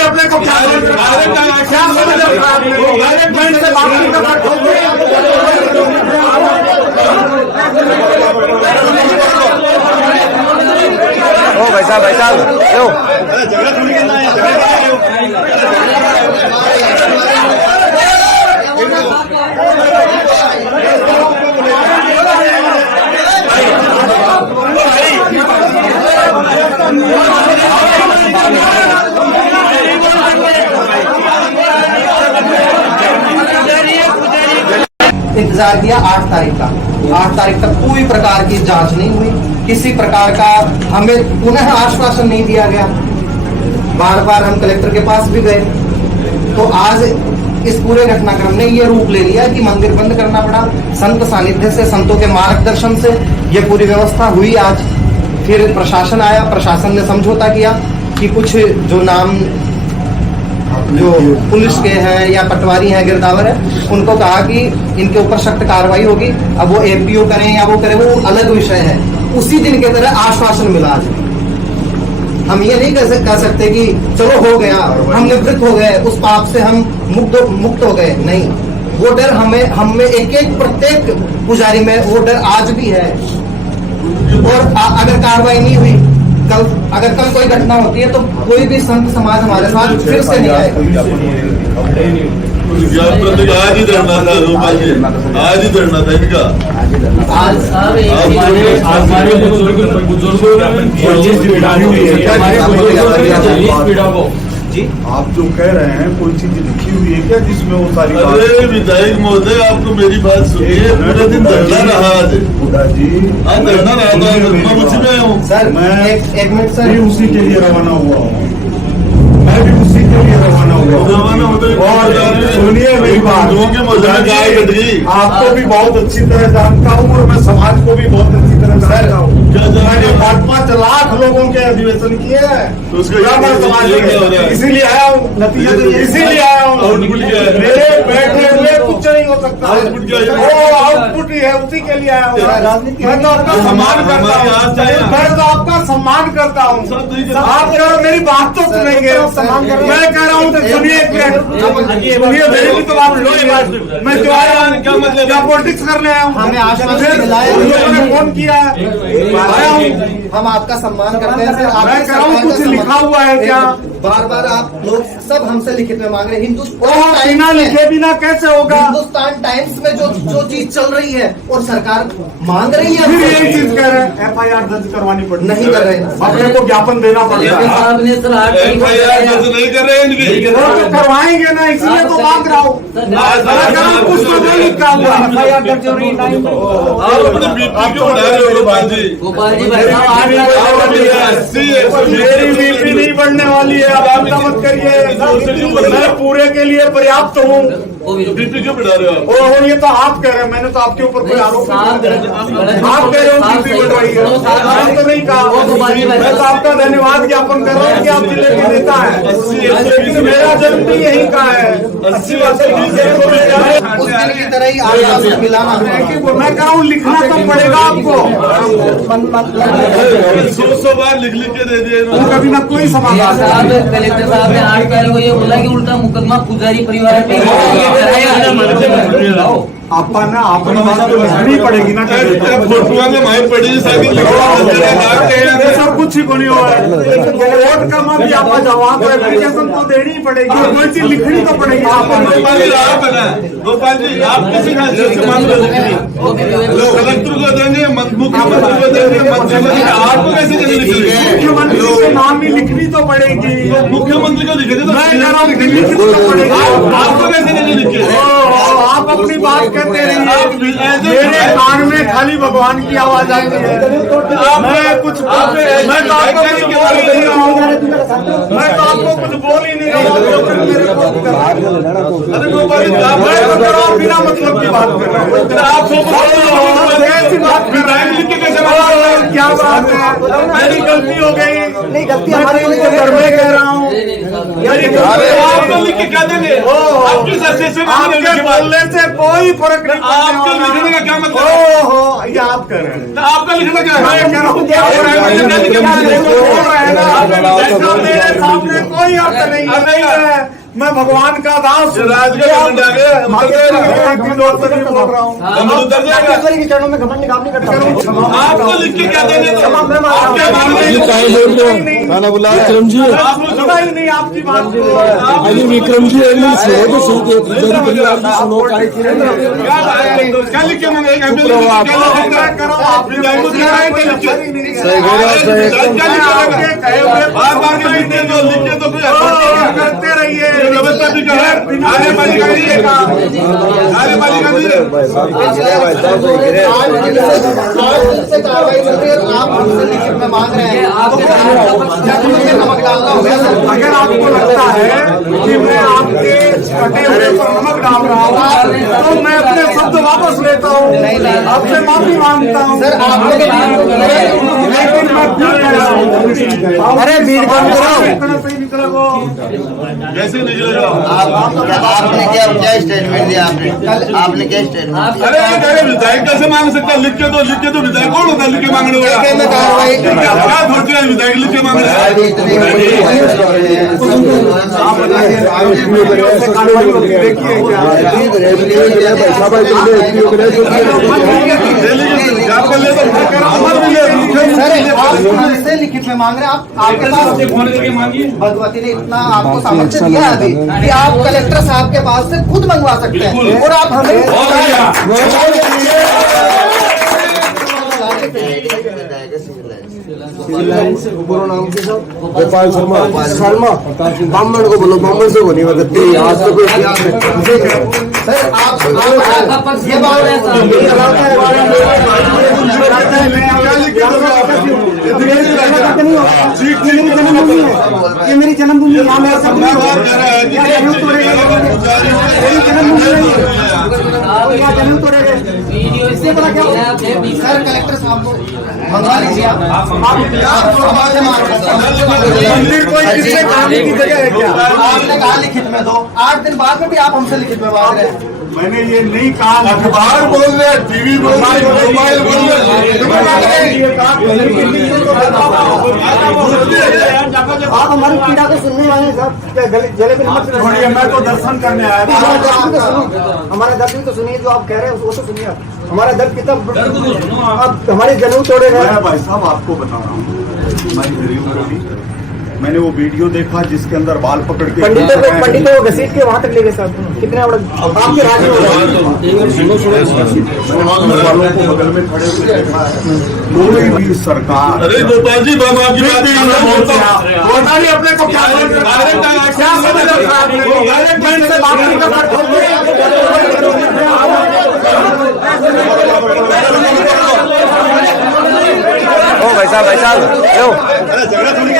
अपने को क्या मैं इनसे बात नहीं कर सकता। ओ भाई साहब लो इंतजार किया 8 तारीख का। 8 तारीख तक कोई प्रकार की जांच नहीं हुई, किसी प्रकार का हमें पुनः आश्वासन नहीं दिया गया। बार बार हम कलेक्टर के पास भी गए, तो आज इस पूरे घटनाक्रम ने ये रूप ले लिया कि मंदिर बंद करना पड़ा। संत सानिध्य से, संतों के मार्गदर्शन से ये पूरी व्यवस्था हुई। आज फिर प्रशासन आया, प्रशासन ने समझौता किया कि कुछ जो नाम जो पुलिस के हैं या पटवारी हैं, गिरदावर है, उनको कहा कि इनके ऊपर सख्त कार्रवाई होगी। अब वो एपीओ करें या वो करें, वो अलग विषय है। उसी दिन के तरह आश्वासन मिला। आज हम ये नहीं कह सकते कि चलो हो गया, हम निवृत्त हो गए, उस पाप से हम मुक्त हो गए। नहीं, वो डर हम में एक प्रत्येक पुजारी में वो डर आज भी है। और अगर कार्रवाई नहीं हुई, अगर कल कोई घटना होती है तो कोई भी संत समाज हमारे साथ फिर से नहीं आएगा। आज ही धरना था, आज ही धरना था इनका। जी आप जो कह रहे हैं कोई चीज लिखी हुई है क्या जिसमें वो सारी? अरे विधायक महोदय, आपको मेरी बात सुनिए। पूरे दिन धरना रहा आज जी। हाँ, धरना रहा था, मैं उसी में हूँ सर। मैं एक मिनट सर, भी उसी के लिए रवाना हुआ हूँ। मैं भी उसी के लिए रवाना हुआ हूँ। और सुनिए मेरी बात, आपको भी बहुत अच्छी तरह जानता हूँ और मैं समाज को भी बहुत अच्छी तरह जानता हूँ। मैंने 5-5 लाख लोगों के अधिवेशन किए हैं, इसीलिए आया हूँ। नतीजा इसीलिए आया हूँ। मेरे बैठे हुए कुछ नहीं हो सकता। वो आउटपुट ही है, उसी के लिए आया हूँ। मैं तो आपका सम्मान करता हूँ। मैं तो आपका सम्मान करता हूँ। आप कह मेरी बात तो सुनेंगे। मैं कह रहा हूँ सुनिए, सुनिए मेरी भी तो बात सुनिए। मैं जो आया हूँ क्या पॉलिटिक्स करने आया हूँ? हमें आश्वासन लोगों ने फोन किया है, आया हूँ। हम आपका सम्मान करते हैं सर। मैं कह रहा हूँ कुछ लिखा हुआ है क्या? बार बार आप लोग सब हमसे लिखित में मांग रहे हैं। बिना लिखे बिना कैसे होगा? हिंदुस्तान टाइम्स में जो चीज चल रही है और सरकार मांग रही है, फिर यही चीज कह रहे हैं FIR दर्ज करवानी पड़ती नहीं कर रहे हैं। अपने को ज्ञापन देना पड़ेगा। नहीं कर रहे हैं इनकी, तो करवाएंगे ना, इसलिए तो मांग रहा हूँ। कुछ तो नहीं लिखा हुआ। FIR दर्ज हो रही है। गोपाल जी मेरी बीपी नहीं बढ़ने वाली है, आप चिंता मत करिए। मैं पूरे के लिए पर्याप्त हूँ। बीपी क्यों बढ़ा रहे हो? और ये तो आप कह रहे हैं, मैंने तो आपके ऊपर कोई आरोप आप कह रहे हो बीपी बढ़ रही है, मैंने तो नहीं कहा। मैं तो आपका धन्यवाद ज्ञापन कर रहा हूँ कि आप जिले के नेता है, लेकिन मेरा जन्म भी यहीं का है। 80 वर्ष की तरह ही आश्वासन मिलाना। मैं कह रहा हूँ लिखना तो पड़ेगा आपको। 100 बार लिख के दे दिए। कभी ना कोई समाधान। कलेक्टर साहब ने 8 तारीख को ये बोला कि उल्टा मुकदमा पुजारी परिवार पे आपा ना अपनी बात तो लिखनी पड़ेगी ना। फोटुआ में माई पड़ी सब कुछ ही बनी हुआ है। वोट का मत आपा जवाब एप्लीकेशन तो देनी ही पड़ेगी, कोई चीज लिखनी तो पड़ेगी। गोपाल जी, आप किसी कलेक्टर को देंगे, मुख्यमंत्री को देंगे, आपको कैसे लिखेंगे? मुख्यमंत्री के नाम ही लिखनी तो पड़ेगी। मुख्यमंत्री को लिखेंगे तो मैं कह रहा हूँ लिखनी तो पड़ेगी। आपको कैसे नहीं लिखे? आप अपनी बात कहते रहिए, मेरे कान में खाली भगवान की आवाज आती है। मैं कुछ मैं तो आपको कुछ बोल ही नहीं रहा हूँ। मैं तो आपको कुछ बोल ही नहीं रहा हूँ। अरे गोपाल जी, आप बिना मतलब की बात कर रहे हैं। आप ऐसी बात कर रहे हैं, क्या बात है? मेरी गलती हो गई। नहीं, गलती हमारी घर में कह रहा हूँ। आप लिख के क्या देंगे? आप किस अच्छे से आपके बोलने से कोई फर्क नहीं आपके लिखने का क्या मतलब है? ओहो ये आप कर रहे हैं। आपका लिखना क्या मैं है? कह रहा हूँ मेरे सामने कोई अर्थ नहीं है। मैं भगवान का दास हूँ। राज का घमंड आ गया, हम तो कह रहे हैं। बोल रहा हूँ। हम उतर जाएगा। आपको लिख के क्या देंगे तो? आप क्या मांगेंगे? खाना बुला विक्रम जी, आप लोग सुना ही नहीं आपकी बात को। अरे विक्रम जी एक मिनट सुनो तो सही, जरा परिवार की सुनो क्या लिख के मांगे? मैं करो आप विदाई को क्या है? क्या लिख के? सही बोल रहा है, सही। क्या लिख के? बार-बार के लिख के तो कोई करते रहिए। व्यवस्था भी क्या है? आगे पालिका नहीं है। आगे पालिका नहीं है। से कार्रवाई चल रही है तो आप हमसे लिखित में मांग रहे हैं नमक डालना हो गया सर। अगर आपको लगता है कि मैं आपके कटे हुए पर नमक डाल रहा हूँ तो मैं अपने शब्द वापस लेता हूँ, आपसे माफी मांगता हूँ। सर आप लोग लेकिन मैं फिर कह रहा हूँ, अरे बीट बंद करो। इतना सही निकले वो। जैसे निकलेगा। आपने क्या स्टेटमेंट दिया? आपने क्या स्टेटमेंट दिया? अरे विधायक कैसे मांग सकता है? लिख के तो विधायक कौन होता है लिख के मांगने वाला? में कार्रवाई क्या सोचते हैं विधायक लिख के मांगने वाला? आपको ले तो सर आप हमसे लिखित में मांग रहे हैं। आप आपके पास फोन करके मांगिए। भगवती ने इतना आपको सामर्थ्य दिया है अभी कि आप कलेक्टर साहब के पास से खुद मंगवा सकते हैं और आप हमें गोपाल शर्मा ब्राह्मण को बोलो, ब्राह्मण से होनी वक्त आज तो कोई सर आप ये बात ये मेरी जन्मभूमि है। यहाँ मेरा सब कुछ है। मेरी जन्मभूमि नहीं है। यहाँ जन्म तोड़ेंगे। इससे बड़ा क्या होगा? सर कलेक्टर साहब को मंगवा लीजिए आप हमारे मंदिर कोई किससे खाने की जगह है क्या? आपने कहा लिखित में दो, 8 दिन बाद में भी आप हमसे लिखित में मांग रहे हैं। मैंने ये नहीं कहा। अखबार बोल रहे, टीवी बोल रहे, मोबाइल बोल रहे। आप हमारी पीड़ा को सुनने आए हैं सर। क्या गले पे नमक छोड़िए, मैं तो दर्शन करने आया था। हमारा दर्द भी तो सुनिए, जो आप कह रहे हैं वो तो सुनिए। हमारा दर्द कितना आप हमारे जन्म तोड़े गए। मैं भाई साहब आपको बता रहा हूँ, हमारी गरीब रवि, मैंने वो वीडियो देखा जिसके अंदर बाल पकड़ के पंडितों को घसीट के वहां तक ले गए साहब। कितने आपके राज्य में वालों को बगल में खड़े हुए देखा है। कोई भी सरकार अरे गोपाल जी बाबा आपकी बात बताइए अपने को क्या क्या समझ रखा है? मैं इनसे बात नहीं कर सकता। ओ भाई साहब लो। अरे झगड़ा थोड़ी